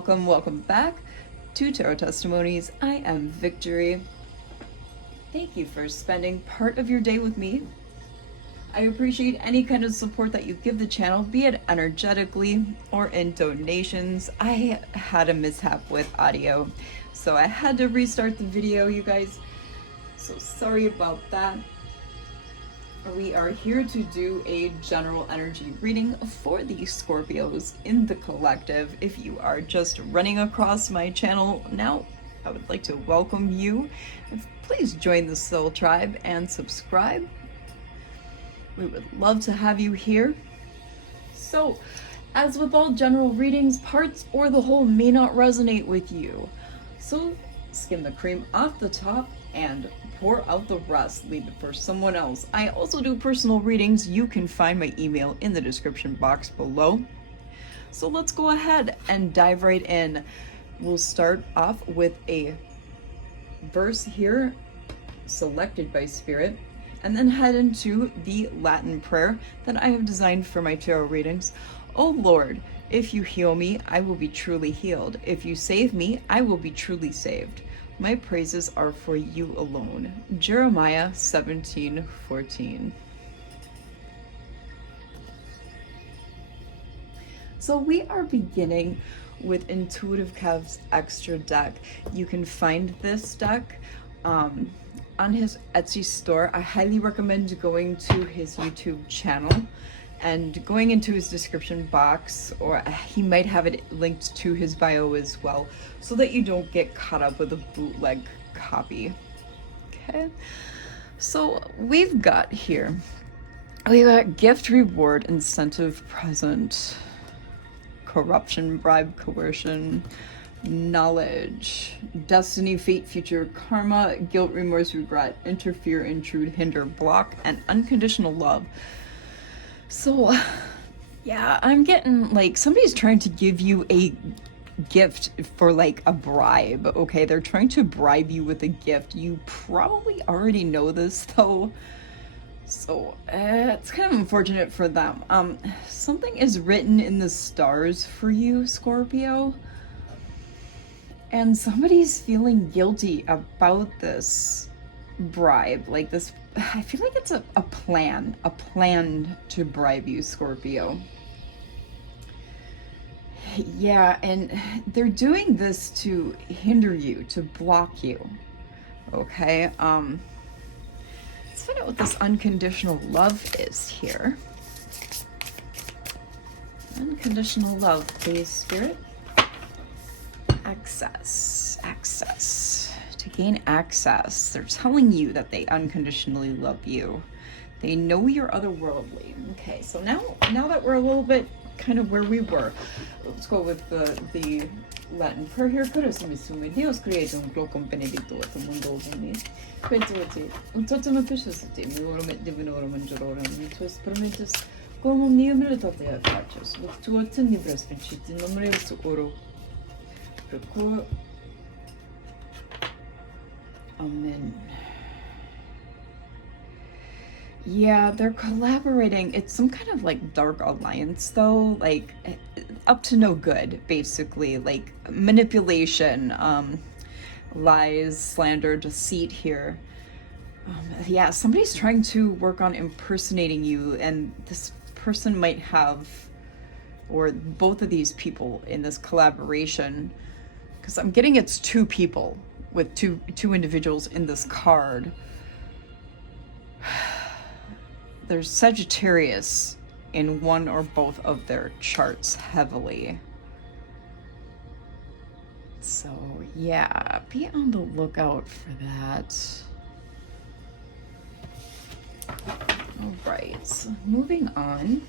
welcome back to Tarot Testimonies. I am Victory. Thank you for spending part of your day with me. I appreciate any kind of support that you give the channel, be it energetically or in donations. I had a mishap with audio, so I had to restart the video, you guys. So sorry about that. We are here to do a general energy reading for the Scorpios in the collective. If you are just running across my channel now, I would like to welcome you. Please join the Soul Tribe and subscribe. We would love to have you here. So, as with all general readings, parts or the whole may not resonate with you. So, skim the cream off the top and pour out the rest. Leave it for someone else. I also do personal readings. You can find my email in the description box below. So let's go ahead and dive right in. We'll start off with a verse here selected by Spirit, and then head into the Latin prayer that I have designed for my tarot readings. Oh Lord, if you heal me, I will be truly healed. If you save me, I will be truly saved. My praises are for you alone. Jeremiah 17:14. So we are beginning with Intuitive Kev's extra deck. You can find this deck on his Etsy store. I highly recommend going to his YouTube channel and going into his description box, or he might have it linked to his bio as well, so that you don't get caught up with a bootleg copy. Okay, so we got gift, reward, incentive, present, corruption, bribe, coercion, knowledge, destiny, fate, future, karma, guilt, remorse, regret, interfere, intrude, hinder, block, and unconditional love. So, yeah, I'm getting, like, somebody's trying to give you a gift for, like, a bribe, okay? They're trying to bribe you with a gift. You probably already know this, though. So, it's kind of unfortunate for them. Something is written in the stars for you, Scorpio. And somebody's feeling guilty about this bribe, like this. I feel like it's a plan to bribe you, Scorpio. Yeah, and they're doing this to hinder you, to block you. Okay, let's find out what this unconditional love is here. Unconditional love, please, Spirit. Access. To gain access, they're telling you that they unconditionally love you. They know you're otherworldly. Okay, so now that we're a little bit kind of where we were, let's go with the Latin prayer here. Dios creator un locum benedicto et mundo bonis. Petuti, un totum episcosity, miorum et divinorum angelorum, mitus prometus, como neo militate factus, with tuo tenebras vincit in nomine Jesu oro. Procure. Amen. Yeah, they're collaborating. It's some kind of like dark alliance though, like up to no good, basically, like manipulation, lies, slander, deceit here. Yeah, somebody's trying to work on impersonating you, and this person might have, or both of these people in this collaboration, because I'm getting it's two people with two individuals in this card. There's Sagittarius in one or both of their charts heavily. So yeah, be on the lookout for that. All right, so moving on.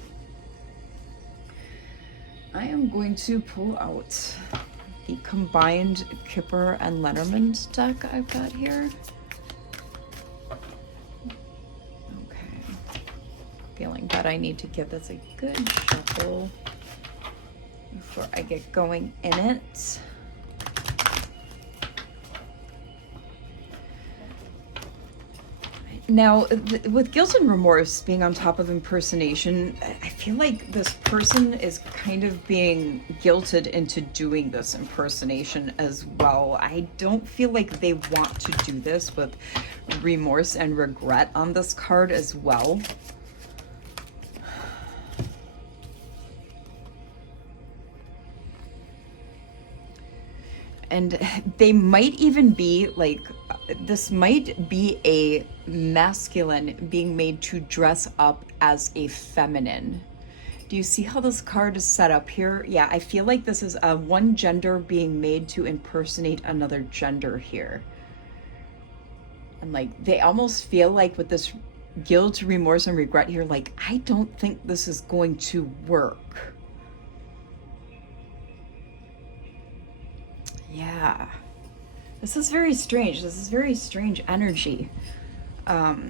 I am going to pull out the combined Kipper and Lenormand deck I've got here. Okay. Feeling that I need to give this a good shuffle before I get going in it. Now, with guilt and remorse being on top of impersonation, I feel like this person is kind of being guilted into doing this impersonation as well. I don't feel like they want to do this with remorse and regret on this card as well. And they might even be like, this might be a masculine being made to dress up as a feminine. Do you see how this card is set up here? Yeah, I feel like this is one gender being made to impersonate another gender here. And like, they almost feel like with this guilt, remorse, and regret here, like, I don't think this is going to work. Yeah, this is very strange. This is very strange energy. Yeah,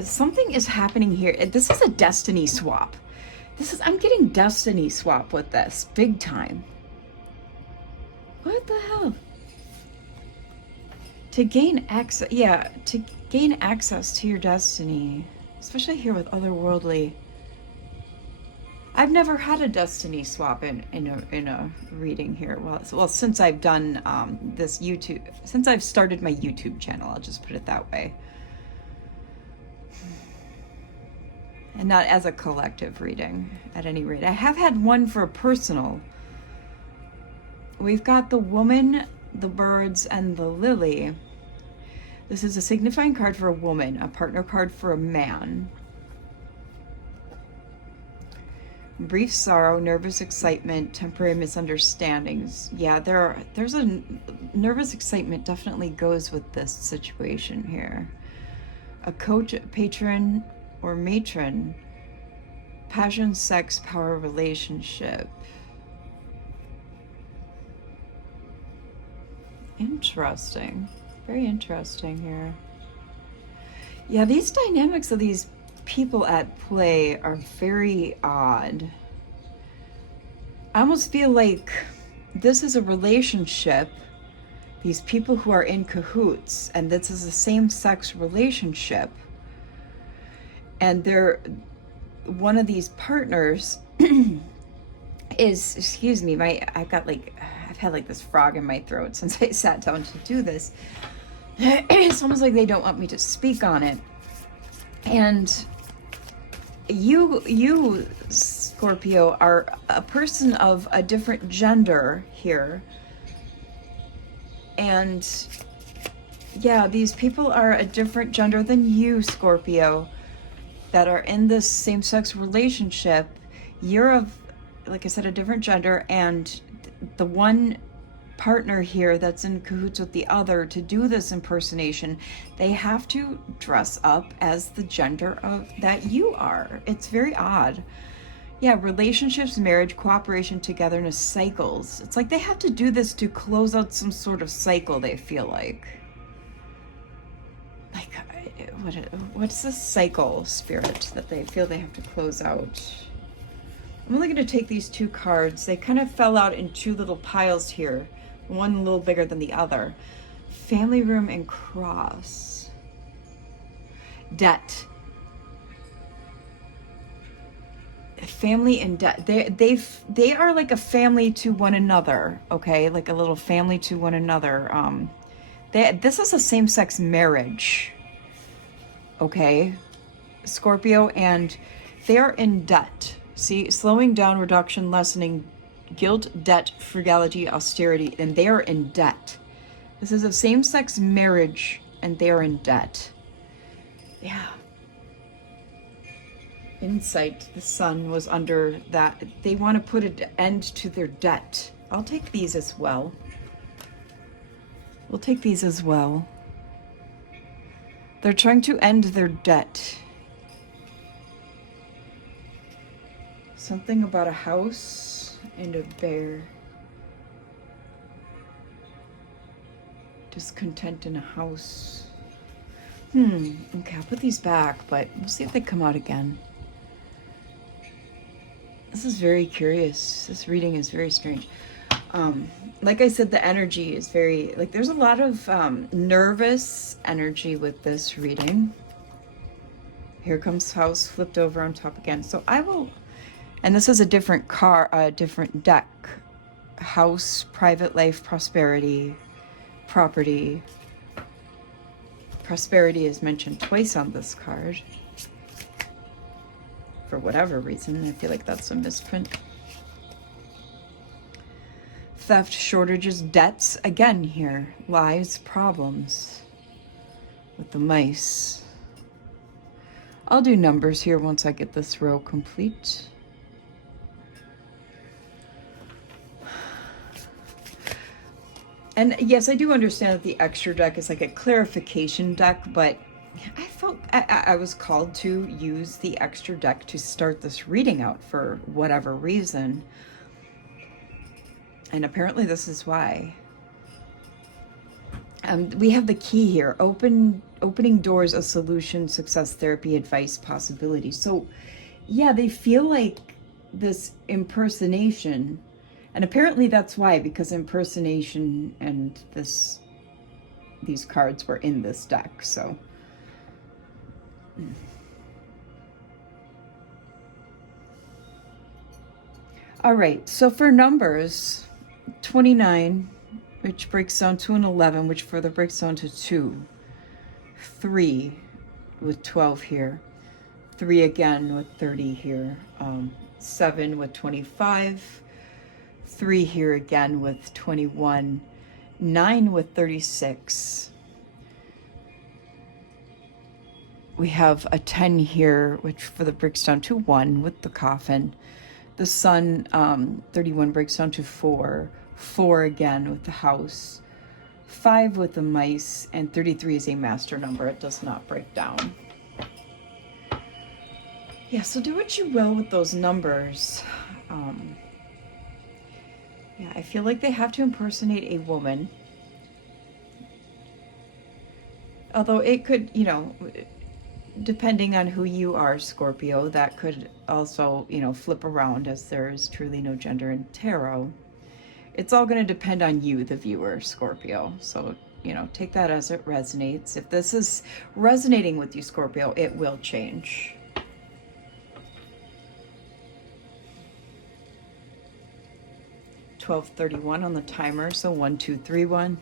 something is happening here. This is a destiny swap. I'm getting destiny swap with this, big time. What the hell? To gain access, yeah, to gain access to your destiny, especially here with otherworldly. I've never had a destiny swap in a reading here. Well, since I've done this YouTube, since I've started my YouTube channel, I'll just put it that way. And not as a collective reading, at any rate. I have had one for a personal. We've got the woman, the birds, and the lily. This is a signifying card for a woman, a partner card for a man. Brief sorrow, nervous excitement, temporary misunderstandings. Yeah, there's a nervous excitement definitely goes with this situation here. A coach, patron, or matron. Passion, sex, power, relationship. Interesting. Very interesting here. Yeah, these dynamics of these people at play are very odd. I almost feel like this is a relationship, these people who are in cahoots, and this is a same-sex relationship, and one of these partners is, excuse me, I've had like this frog in my throat since I sat down to do this. It's almost like they don't want me to speak on it. And you, Scorpio, are a person of a different gender here. And yeah, these people are a different gender than you, Scorpio, that are in this same-sex relationship. You're of, like I said, a different gender, and the one partner here that's in cahoots with the other to do this impersonation, they have to dress up as the gender of that you are. It's very odd. Yeah, relationships, marriage, cooperation, togetherness, cycles. It's like they have to do this to close out some sort of cycle, they feel like. Like, what's the cycle, Spirit, that they feel they have to close out? I'm only going to take these two cards. They kind of fell out in two little piles here. One a little bigger than the other. Family room and cross. Debt. Family and debt. They are like a family to one another, okay? Like a little family to one another. This is a same-sex marriage, okay, Scorpio, and they are in debt. See, slowing down, reduction, lessening, guilt, debt, frugality, austerity, and they are in debt. This is a same-sex marriage, and they are in debt. Yeah. Insight, the sun was under that. They want to put an end to their debt. I'll take these as well. We'll take these as well. They're trying to end their debt. Something about a house and a bear. Discontent in a house. Okay, I'll put these back, but we'll see if they come out again. This is very curious. This reading is very strange. Like I said, the energy is very, like, there's a lot of nervous energy with this reading. Here comes house flipped over on top again. So I will, and this is a different different deck. House, private life, prosperity, property. Prosperity is mentioned twice on this card. For whatever reason, I feel like that's a misprint. Theft, shortages, debts, again here. Lies, problems with the mice. I'll do numbers here once I get this row complete. And yes, I do understand that the extra deck is like a clarification deck, but I felt I was called to use the extra deck to start this reading out for whatever reason. And apparently this is why. We have the key here. Opening doors, a solution, success, therapy, advice, possibility. So yeah, they feel like this impersonation. And apparently that's why, because impersonation and these cards were in this deck. So all right, so for numbers, 29, which breaks down to an 11, which further breaks down to 2, 3 with 12 here, 3 again with 30 here, 7 with 25, 3 here again with 21, 9 with 36. We have a 10 here, which further breaks down to 1 with the coffin. The sun, 31 breaks down to 4, 4 again with the house, 5 with the mice, and 33 is a master number. It does not break down. Yeah, so do what you will with those numbers. Yeah, I feel like they have to impersonate a woman. Although it could, you know, depending on who you are, Scorpio, that could also, you know, flip around, as there is truly no gender in tarot. It's all going to depend on you, the viewer, Scorpio. So, you know, take that as it resonates. If this is resonating with you, Scorpio, it will change. $12:31 on the timer, so 1, 2, 3, 1.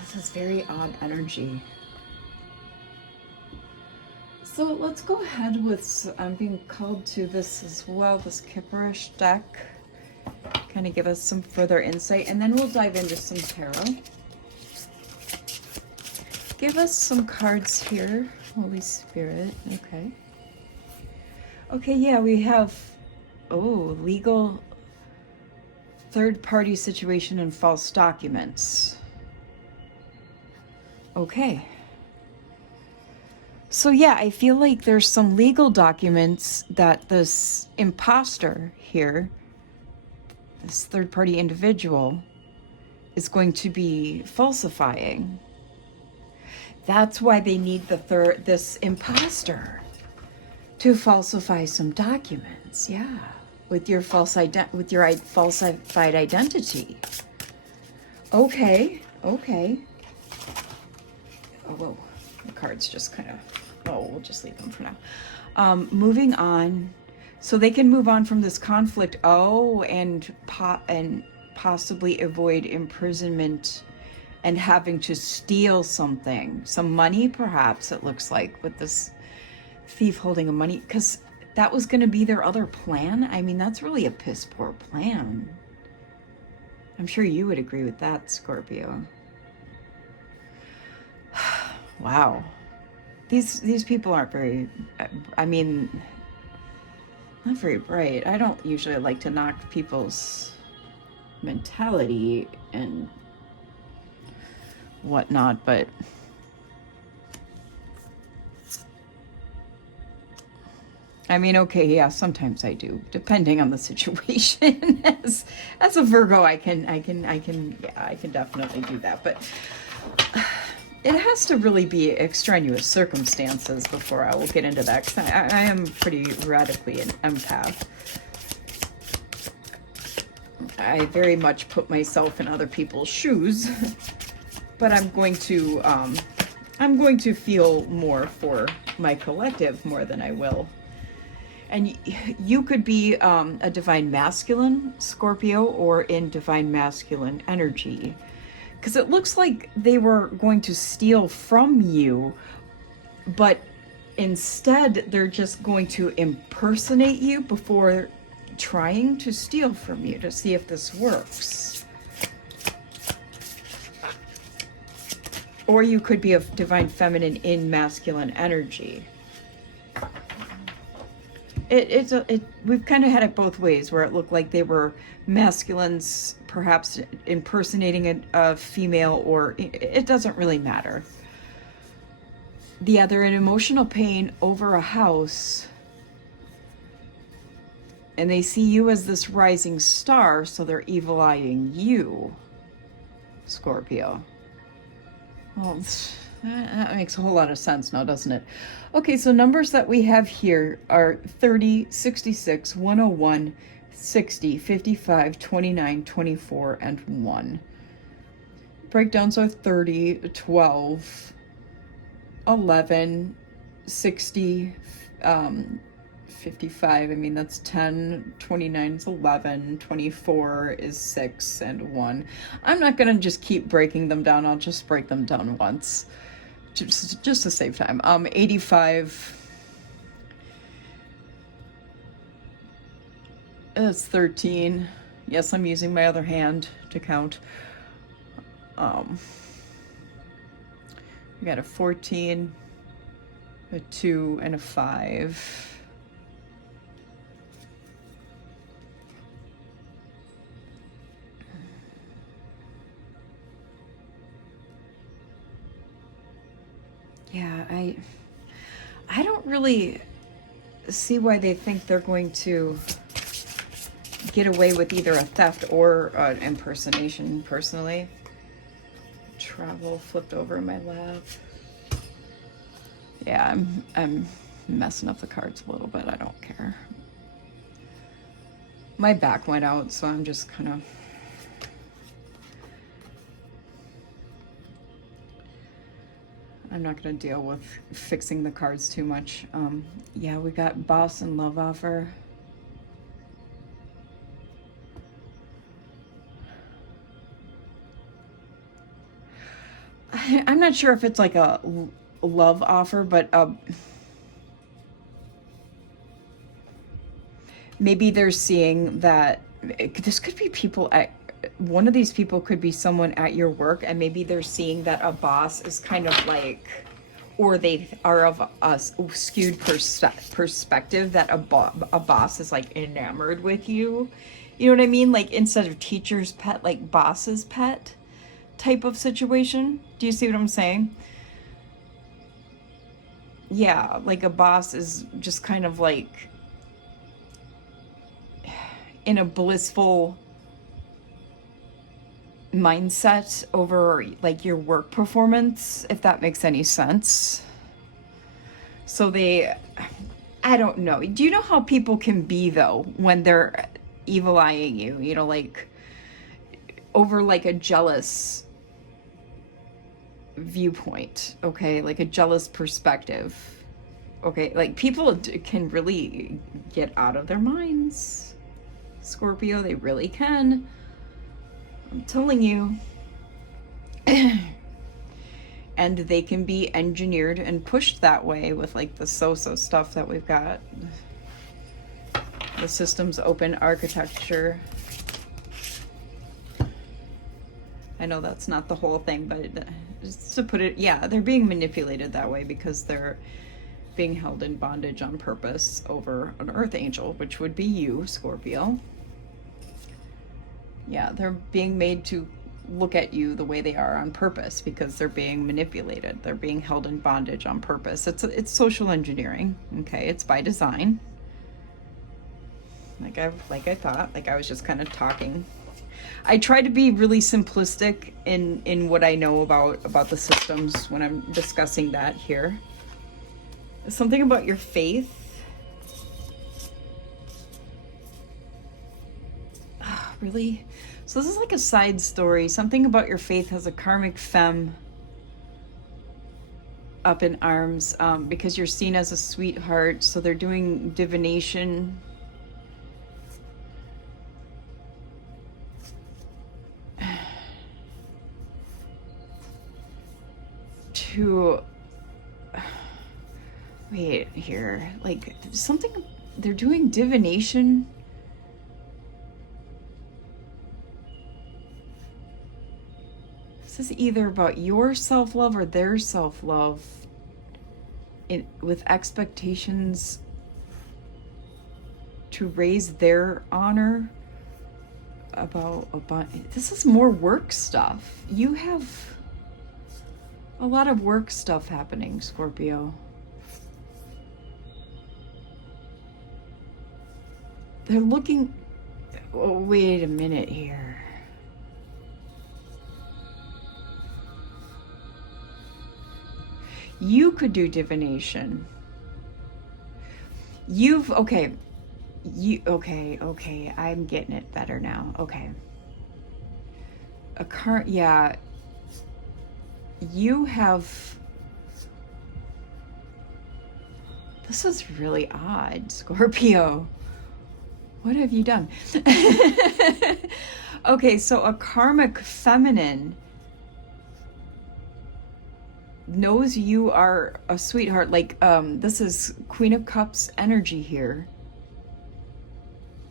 This is very odd energy. So let's go ahead with, I'm being called to this as well, this Kipperish deck. Kind of give us some further insight, and then we'll dive into some tarot. Give us some cards here, Holy Spirit. Okay. Okay, yeah, we have, legal third-party situation and false documents. Okay. So yeah, I feel like there's some legal documents that this imposter here, this third-party individual, is going to be falsifying. That's why they need this imposter to falsify some documents. Yeah, with your falsified identity. Okay. Oh, whoa, the cards just kind of, we'll just leave them for now. Moving on, so they can move on from this conflict, and possibly avoid imprisonment and having to steal something, some money perhaps, it looks like, with this thief holding a money, because that was going to be their other plan. I mean, that's really a piss poor plan. I'm sure you would agree with that, Scorpio. Wow, these people aren't very, I mean, not very bright. I don't usually like to knock people's mentality and whatnot, but I mean, okay, yeah, sometimes I do, depending on the situation. As a Virgo, I can definitely do that, but it has to really be extraneous circumstances before I will get into that, because I am pretty radically an empath. I very much put myself in other people's shoes, but I'm going to feel more for my collective more than I will. And you could be a divine masculine Scorpio, or in divine masculine energy, because it looks like they were going to steal from you, but instead they're just going to impersonate you before trying to steal from you, to see if this works. Or you could be a divine feminine in masculine energy. We've kind of had it both ways, where it looked like they were masculines, perhaps impersonating a female, or it doesn't really matter. Yeah, they're in emotional pain over a house, and they see you as this rising star, so they're evil-eyeing you, Scorpio. Well, that makes a whole lot of sense now, doesn't it? Okay, so numbers that we have here are 30, 66, 101, 60, 55, 29, 24, and 1. Breakdowns are 30, 12, 11, 60, 55, I mean, that's 10, 29 is 11, 24 is 6, and 1. I'm not going to just keep breaking them down. I'll just break them down once, just to save time. 85 is 13. Yes, I'm using my other hand to count. We got a 14, a 2, and a 5. Yeah, I don't really see why they think they're going to get away with either a theft or an impersonation, personally. Travel flipped over in my lap. Yeah, I'm messing up the cards a little bit. I don't care. My back went out, so I'm just kind of... I'm not going to deal with fixing the cards too much. Yeah, we got boss and love offer. I'm not sure if it's like a love offer, but maybe they're seeing that this could be people at... One of these people could be someone at your work, and maybe they're seeing that a boss is kind of like, or they are of a skewed perspective that a boss is like enamored with you. You know what I mean? Like, instead of teacher's pet, like boss's pet type of situation. Do you see what I'm saying? Yeah, like a boss is just kind of like in a blissful mindset over like your work performance, if that makes any sense. So I don't know. Do you know how people can be though when they're evil eyeing you? You know, like over like a jealous viewpoint, okay? Like a jealous perspective. Okay, like people can really get out of their minds, Scorpio. They really can. I'm telling you. And they can be engineered and pushed that way with like the so-so stuff that we've got. The system's open architecture. I know that's not the whole thing, but just to put it, yeah, they're being manipulated that way because they're being held in bondage on purpose over an earth angel, which would be you, Scorpio. Yeah, they're being made to look at you the way they are on purpose because they're being manipulated. They're being held in bondage on purpose. It's social engineering, okay? It's by design. Like I thought, like I was just kind of talking I try to be really simplistic in what I know about the systems when I'm discussing that here. Something about your faith. Really? So this is like a side story. Something about your faith has a karmic femme up in arms, because you're seen as a sweetheart. So they're doing divination. To wait here, like something, they're doing divination. This is either about your self-love or their self-love, with expectations to raise their honor. About this is more work stuff. You have a lot of work stuff happening, Scorpio. They're looking... Oh, wait a minute here. You could do divination. Okay, I'm getting it better now. Okay. Yeah. You have... This is really odd, Scorpio. What have you done? Okay, so a karmic feminine knows you are a sweetheart. Like, this is Queen of Cups energy here.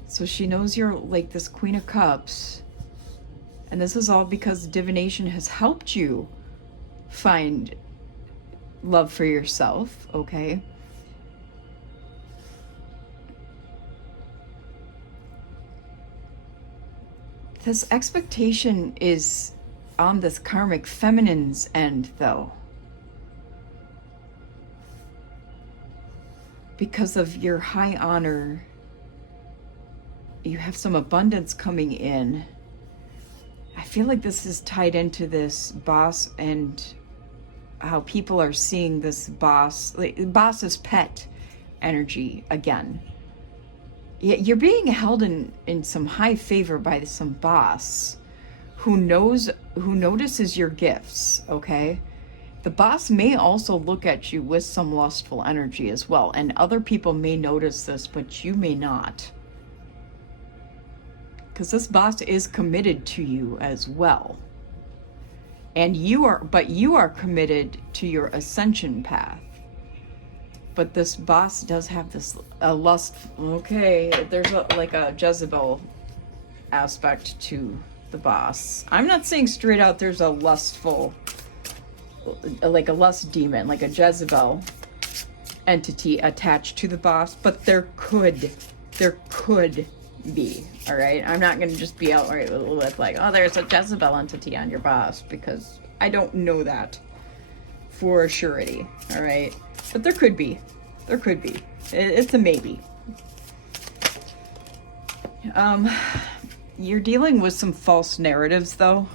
So she knows you're like this Queen of Cups. And this is all because divination has helped you find love for yourself, okay? This expectation is on this karmic feminine's end, though. Because of your high honor, you have some abundance coming in. I feel like this is tied into this boss and how people are seeing this boss, like boss's pet energy again. You're being held in some high favor by some boss who notices your gifts, okay? The boss may also look at you with some lustful energy as well, and other people may notice this, but you may not. Because this boss is committed to you as well. And you are committed to your ascension path. But this boss does have this lust. Okay, there's like a Jezebel aspect to the boss. I'm not saying straight out there's a lustful, like a lust demon, like a Jezebel entity attached to the boss, but there could be, all right? I'm not going to just be outright with like, oh, there's a Jezebel entity on your boss, because I don't know that for a surety, all right? But there could be. There could be. It's a maybe. You're dealing with some false narratives, though,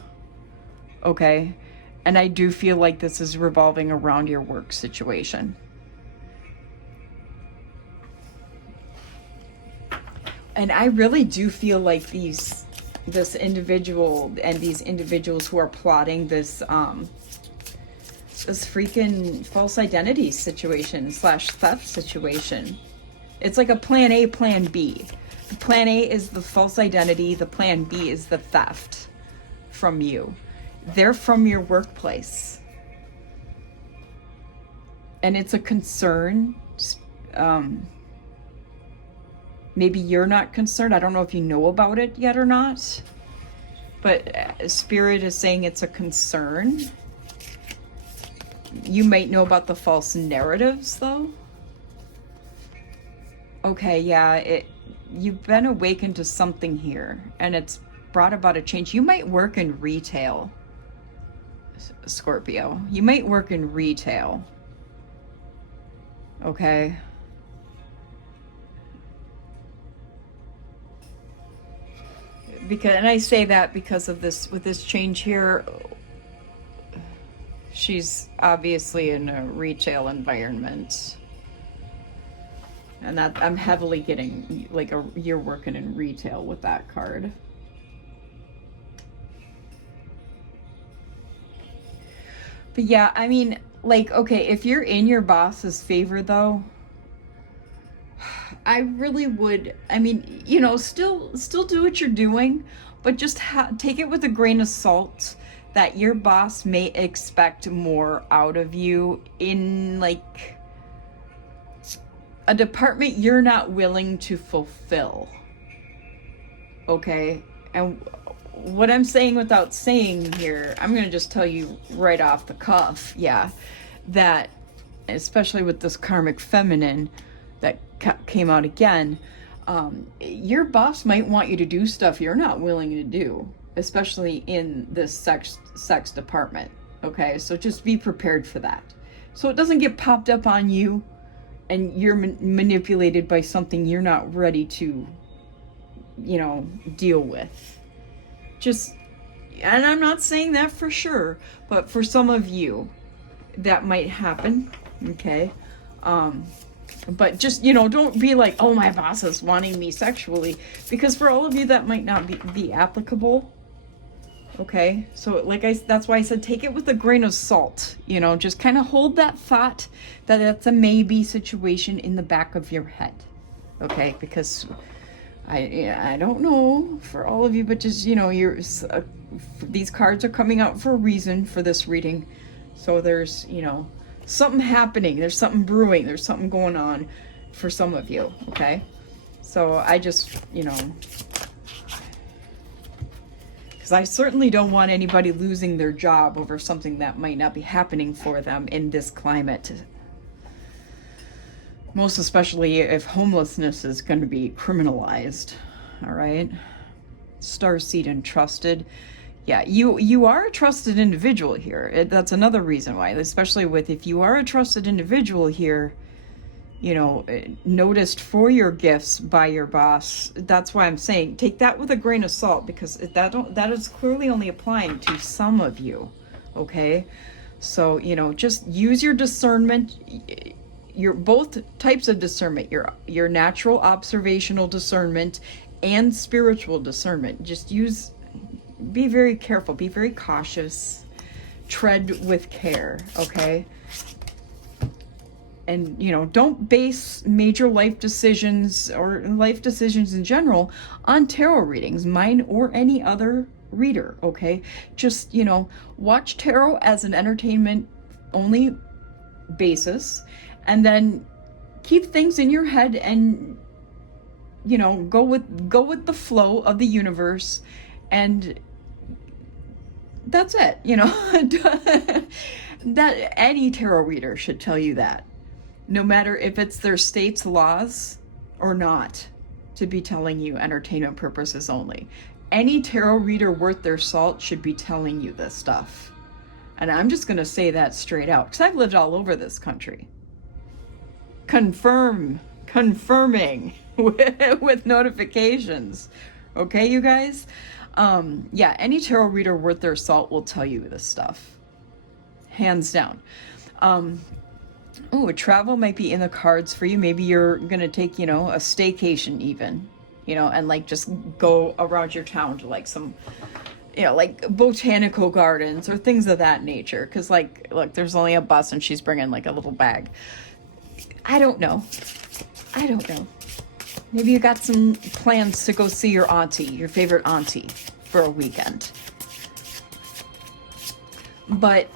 okay? And I do feel like this is revolving around your work situation. And I really do feel like this individual and these individuals who are plotting this freaking false identity situation / theft situation. It's like a plan A, plan B. The plan A is the false identity. The plan B is the theft from you. They're from your workplace. And it's a concern. Maybe you're not concerned. I don't know if you know about it yet or not. But Spirit is saying it's a concern. You might know about the false narratives, though. Okay, yeah, you've been awakened to something here, and it's brought about a change. You might work in retail, Scorpio. You might work in retail. Okay. because, and I say that because of this, with this change here, she's obviously in a retail environment. And that I'm heavily getting like you're working in retail with that card. But yeah, I mean, like, okay, if you're in your boss's favor though, I really would, I mean, you know, still do what you're doing, but just take it with a grain of salt that your boss may expect more out of you in like a department you're not willing to fulfill. Okay? And what I'm saying without saying here, I'm going to just tell you right off the cuff, yeah, that especially with this karmic feminine that came out again, your boss might want you to do stuff you're not willing to do, especially in this sex department. Okay? So just be prepared for that. So it doesn't get popped up on you and you're manipulated by something you're not ready to, you know, deal with. Just, and I'm not saying that for sure, but for some of you, that might happen, okay? But just, you know, don't be like, oh, my boss is wanting me sexually, because for all of you, that might not be applicable. Okay, so that's why I said take it with a grain of salt, you know, just kind of hold that thought that that's a maybe situation in the back of your head, okay, because I don't know for all of you, but just, you know, these cards are coming out for a reason for this reading, so there's, you know, something happening, there's something brewing, there's something going on for some of you, okay, so I just, you know, because I certainly don't want anybody losing their job over something that might not be happening for them in this climate. Most especially if homelessness is going to be criminalized. All right? Starseed and trusted. Yeah, you are a trusted individual here. That's another reason why, especially with if you are a trusted individual here, you know, noticed for your gifts by your boss. That's why I'm saying take that with a grain of salt, because that is clearly only applying to some of you, okay? So, you know, just use your discernment, your both types of discernment, your natural observational discernment and spiritual discernment. Just be very careful, be very cautious, tread with care, okay? And, you know, don't base major life decisions or life decisions in general on tarot readings, mine or any other reader, okay? Just, you know, watch tarot as an entertainment only basis, and then keep things in your head and, you know, go with the flow of the universe, and that's it, you know. That any tarot reader should tell you that. No matter if it's their state's laws or not, to be telling you entertainment purposes only. Any tarot reader worth their salt should be telling you this stuff. And I'm just going to say that straight out, because I've lived all over this country. Confirming with notifications. Okay, you guys? Yeah, any tarot reader worth their salt will tell you this stuff. Hands down. Oh, travel might be in the cards for you. Maybe you're going to take, you know, a staycation even, you know, and like just go around your town to like some, you know, like botanical gardens or things of that nature. Because like, look, there's only a bus and she's bringing like a little bag. I don't know. Maybe you got some plans to go see your auntie, your favorite auntie, for a weekend. But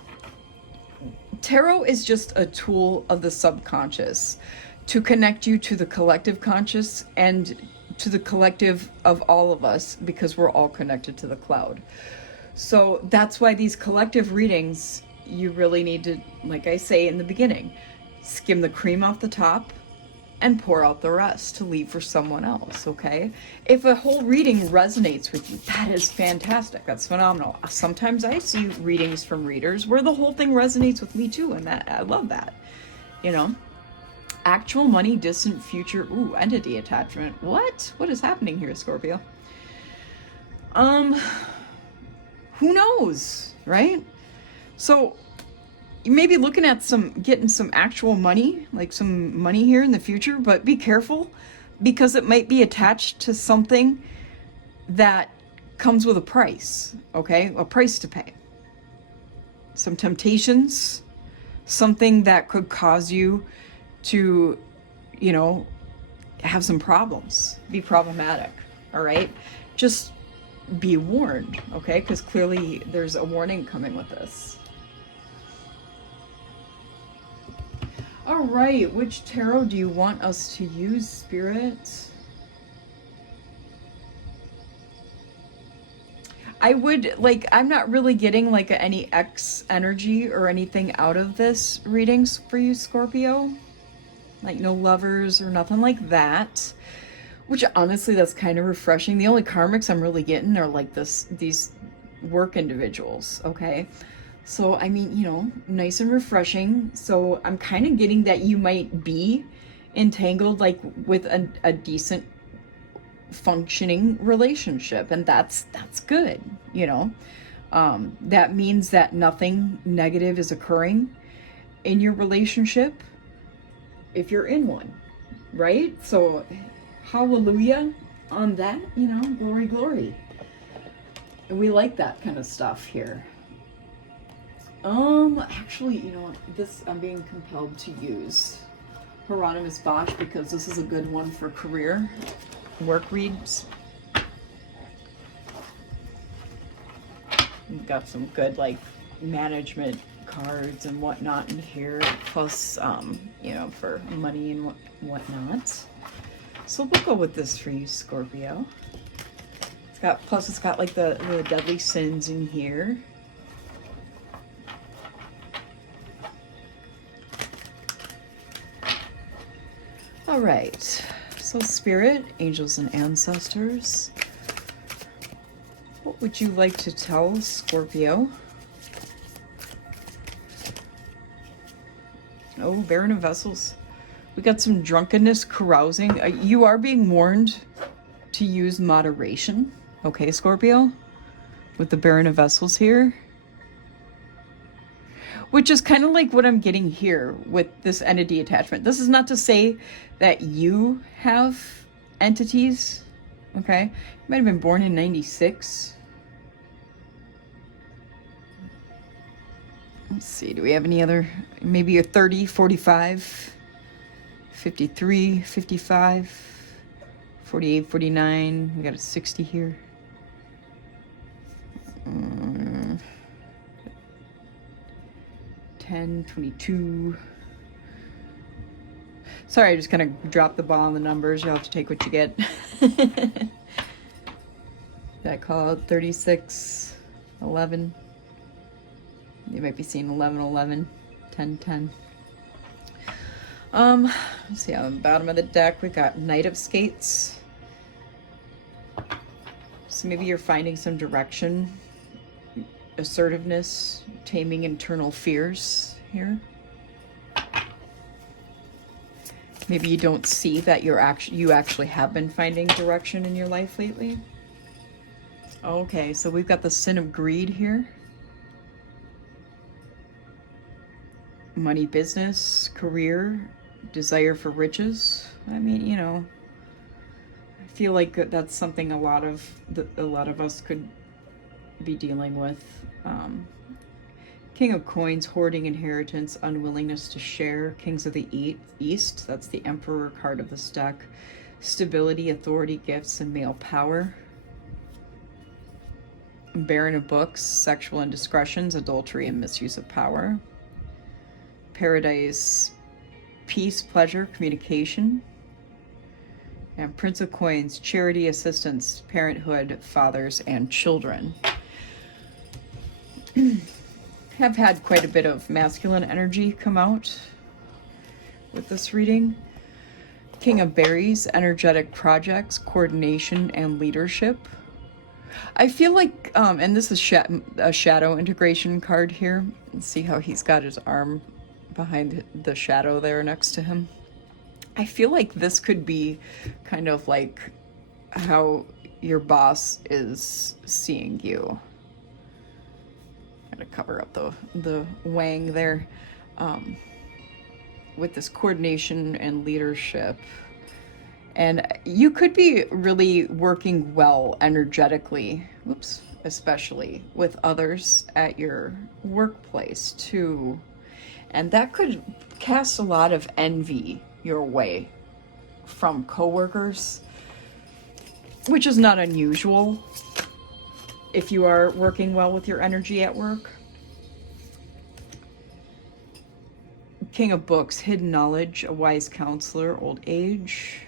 tarot is just a tool of the subconscious to connect you to the collective conscious and to the collective of all of us, because we're all connected to the cloud. So that's why these collective readings, you really need to, like I say in the beginning, skim the cream off the top and pour out the rest to leave for someone else, okay? If a whole reading resonates with you, that is fantastic. That's phenomenal. Sometimes I see readings from readers where the whole thing resonates with me too, and that I love that, you know? Actual money, distant future, entity attachment. What is happening here, Scorpio? Who knows, right? So you may be looking at getting some actual money, like some money here in the future, but be careful because it might be attached to something that comes with a price, okay? A price to pay. Some temptations, something that could cause you to, you know, have some problems, be problematic, all right? Just be warned, okay? Because clearly there's a warning coming with this. All right, which tarot do you want us to use, Spirit? I would, like, I'm not really getting, like, any X energy or anything out of this readings for you, Scorpio. Like, no lovers or nothing like that. Which, honestly, that's kind of refreshing. The only karmics I'm really getting are, like, these work individuals, okay? So, I mean, you know, nice and refreshing. So I'm kind of getting that you might be entangled, like, with a decent functioning relationship. And that's good, you know. That means that nothing negative is occurring in your relationship if you're in one, right? So hallelujah on that, you know, glory, glory. And we like that kind of stuff here. Actually, you know what, this I'm being compelled to use Hieronymus Bosch because this is a good one for career work reads. We've got some good, like, management cards and whatnot in here, plus, you know, for money and whatnot. So we'll go with this for you, Scorpio. It's got like the deadly sins in here. All right, so Spirit, angels, and ancestors, what would you like to tell Scorpio? Oh, Baron of Vessels. We got some drunkenness, carousing. You are being warned to use moderation, okay, Scorpio? With the Baron of Vessels here. Which is kind of like what I'm getting here with this entity attachment. This is not to say that you have entities, okay? You might have been born in 96. Let's see, do we have any other? Maybe a 30, 45, 53, 55, 48, 49. We got a 60 here. 10, 22. Sorry, I just kind of dropped the ball on the numbers. You'll have to take what you get. That called 36, 11. You might be seeing 11, 11, 10, 10. Let's see, on the bottom of the deck, we got Knight of Skates. So maybe you're finding some direction, assertiveness, taming internal fears here. Maybe you don't see that you actually have been finding direction in your life lately. Okay, so we've got the sin of greed here. Money, business, career, desire for riches. I mean, you know, I feel like that's something a lot of us could be dealing with. King of Coins, hoarding, inheritance, unwillingness to share. Kings of the East, that's the Emperor card of this deck. Stability, authority, gifts, and male power. Baron of Books, sexual indiscretions, adultery, and misuse of power. Paradise, peace, pleasure, communication. And Prince of Coins, charity, assistance, parenthood, fathers, and children. Have had quite a bit of masculine energy come out with this reading. King of Berries, energetic projects, coordination, and leadership. I feel like, and this is a shadow integration card here. Let's see how he's got his arm behind the shadow there next to him. I feel like this could be kind of like how your boss is seeing you. Gotta cover up the wang there. With this coordination and leadership. And you could be really working well energetically, especially with others at your workplace too. And that could cast a lot of envy your way from coworkers, which is not unusual if you are working well with your energy at work. King of Books, hidden knowledge, a wise counselor, old age.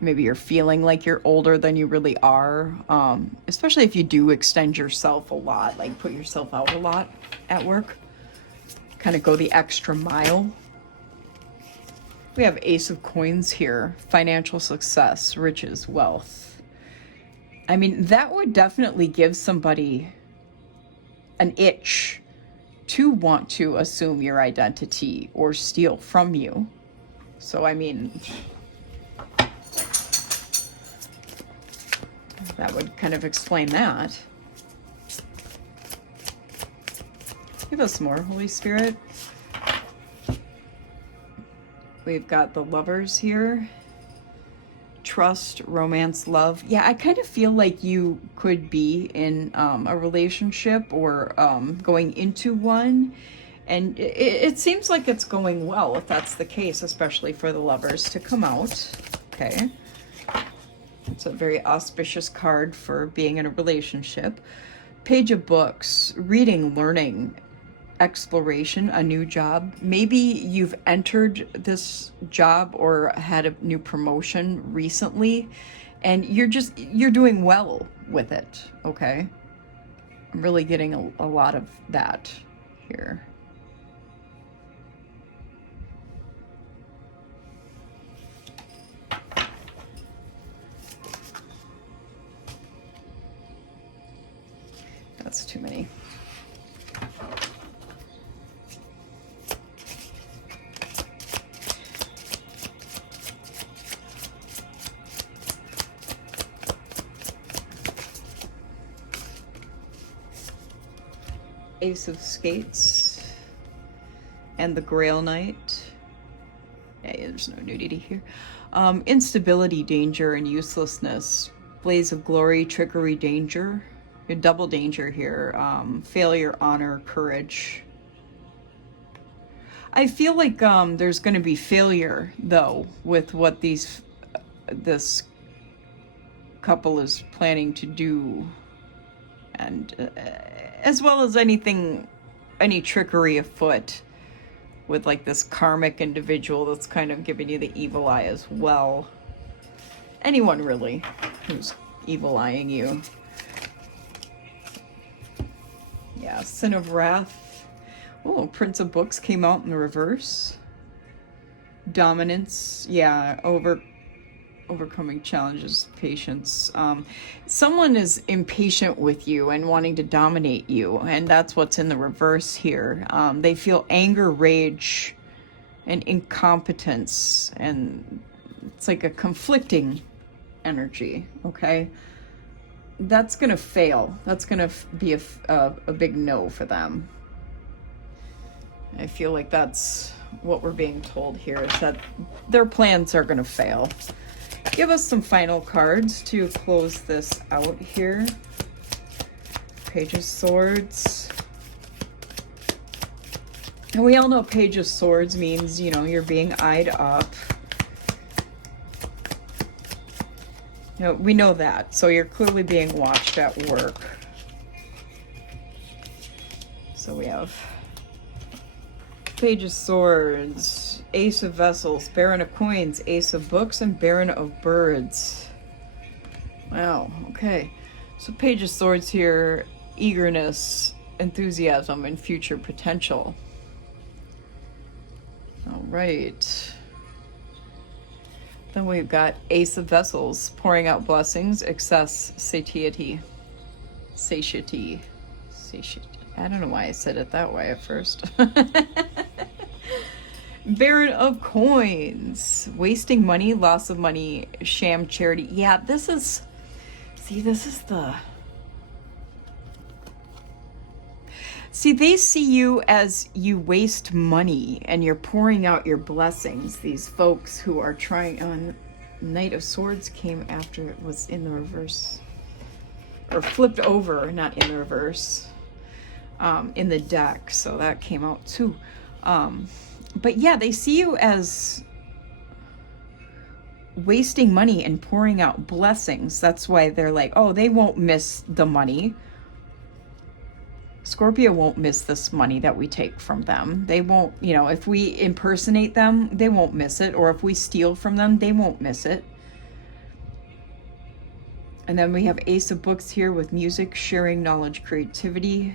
Maybe you're feeling like you're older than you really are, especially if you do extend yourself a lot, like put yourself out a lot at work. Kind of go the extra mile. We have Ace of Coins here, financial success, riches, wealth. I mean, that would definitely give somebody an itch to want to assume your identity or steal from you. So, I mean, that would kind of explain that. Give us more, Holy Spirit. We've got the Lovers here. Trust, romance, love. Yeah, I kind of feel like you could be in a relationship or going into one. And it seems like it's going well, if that's the case, especially for the Lovers to come out. Okay. It's a very auspicious card for being in a relationship. Page of Books, reading, learning, exploration, a new job. Maybe you've entered this job or had a new promotion recently and you're doing well with it. Okay. I'm really getting a lot of that here. That's too many. Ace of Skates and the Grail Knight. Yeah, there's no nudity here. Instability, danger, and uselessness. Blaze of glory, trickery, danger. Double danger here. Failure, honor, courage. I feel like there's going to be failure, though, with what this couple is planning to do. And as well as any trickery afoot with like this karmic individual that's kind of giving you the evil eye as well. Anyone really who's evil eyeing you. Yeah, Sin of Wrath. Oh, Prince of Books came out in the reverse. Dominance. Yeah, overcoming challenges, patience. Someone is impatient with you and wanting to dominate you, and that's what's in the reverse here. They feel anger, rage, and incompetence, and it's like a conflicting energy, okay? That's gonna fail. That's gonna be a big no for them. I feel like that's what we're being told here, is that their plans are gonna fail. Give us some final cards to close this out here. Page of Swords. And we all know Page of Swords means, you know, you're being eyed up. You know, we know that. So you're clearly being watched at work. So we have Page of Swords, Ace of Vessels, Baron of Coins, Ace of Books, and Baron of Birds. Wow, okay. So Page of Swords here, eagerness, enthusiasm, and future potential. All right. Then we've got Ace of Vessels, pouring out blessings, excess, satiety. Satiety. I don't know why I said it that way at first. Baron of Coins. Wasting money, loss of money, sham charity. Yeah, this is... See, this is the... See, they see you as you waste money and you're pouring out your blessings. These folks who are trying on... Knight of Swords came after it was in the reverse. Or flipped over, not in the reverse. In the deck, so that came out too. But yeah, they see you as wasting money and pouring out blessings. That's why they're like, oh, they won't miss the money. Scorpio won't miss this money that we take from them. They won't, you know, if we impersonate them, they won't miss it. Or if we steal from them, they won't miss it. And then we have Ace of Books here with music, sharing, knowledge, creativity.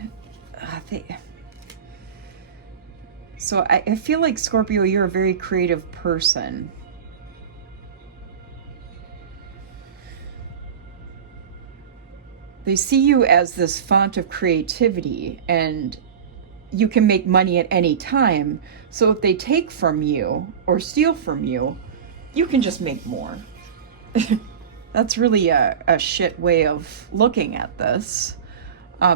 So I feel like, Scorpio, you're a very creative person. They see you as this font of creativity, and you can make money at any time. So if they take from you or steal from you, you can just make more. That's really a shit way of looking at this.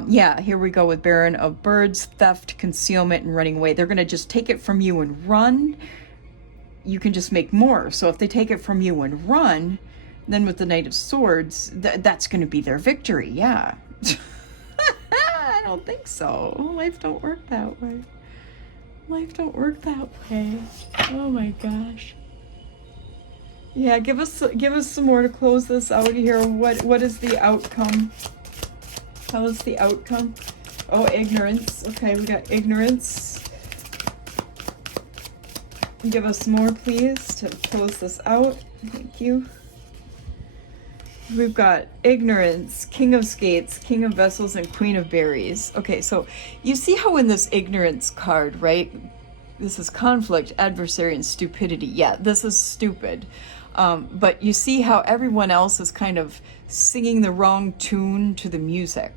Yeah, here we go with Baron of Birds, theft, concealment, and running away. They're going to just take it from you and run. You can just make more. So if they take it from you and run, then with the Knight of Swords, that's going to be their victory. Yeah. I don't think so. Life don't work that way. Life don't work that way. Oh my gosh. Yeah, give us some more to close this out here. What is the outcome? Tell us the outcome. Oh, ignorance. Okay, we got ignorance. Give us more, please, to close this out. Thank you. We've got ignorance, King of Skates, King of Vessels, and Queen of Berries. Okay, so you see how in this ignorance card, right? This is conflict, adversary, and stupidity. Yeah, this is stupid. But you see how everyone else is kind of singing the wrong tune to the music.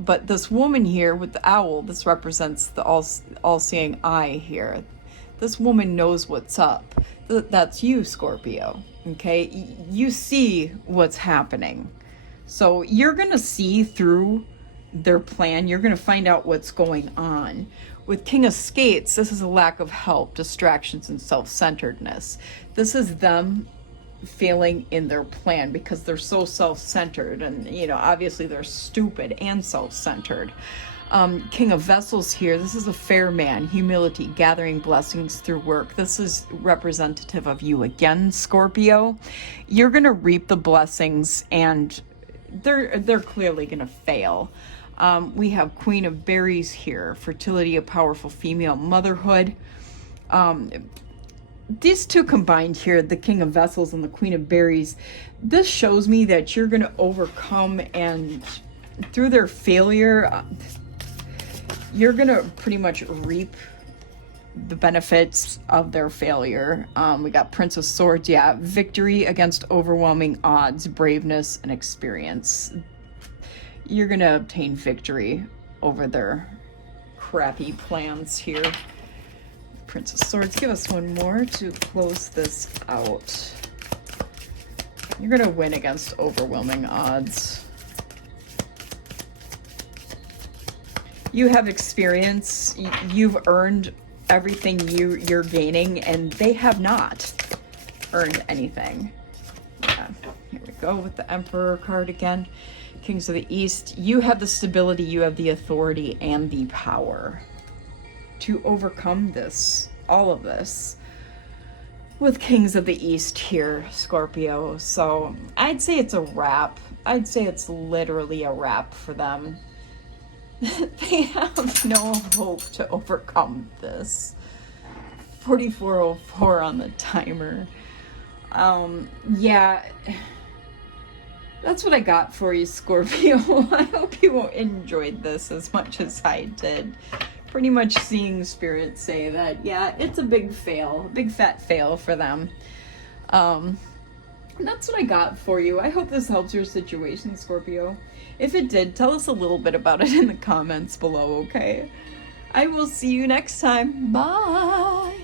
But this woman here with the owl, this represents the all-seeing eye here. This woman knows what's up. That's you, Scorpio. Okay? You see what's happening. So you're going to see through their plan. You're going to find out what's going on. With King of Skates, this is a lack of help, distractions, and self-centeredness. This is them failing in their plan because they're so self-centered, and you know, obviously they're stupid and self-centered. King of Vessels here, this is a fair man, humility, gathering blessings through work. This is representative of you again, Scorpio. You're gonna reap the blessings, and they're clearly gonna fail. We have Queen of Berries here, fertility, a powerful female, motherhood. These two combined here, the King of Vessels and the Queen of Berries, this shows me that you're going to overcome, and through their failure, you're going to pretty much reap the benefits of their failure. We got Prince of Swords, yeah, victory against overwhelming odds, braveness, and experience. You're going to obtain victory over their crappy plans here. Prince of Swords, give us one more to close this out. You're going to win against overwhelming odds. You have experience. You've earned everything you're gaining, and they have not earned anything. Yeah, here we go with the Emperor card again. Kings of the East, you have the stability, you have the authority, and the power to overcome this, all of this, with Kings of the East here, Scorpio. So I'd say it's a wrap. I'd say it's literally a wrap for them. They have no hope to overcome this. 4404 on the timer. Yeah, that's what I got for you, Scorpio. I hope you enjoyed this as much as I did. Pretty much seeing Spirit say that, yeah, it's a big fail, a big fat fail for them. And that's what I got for you. I hope this helps your situation, Scorpio. If it did, tell us a little bit about it in the comments below, okay? I will see you next time. Bye!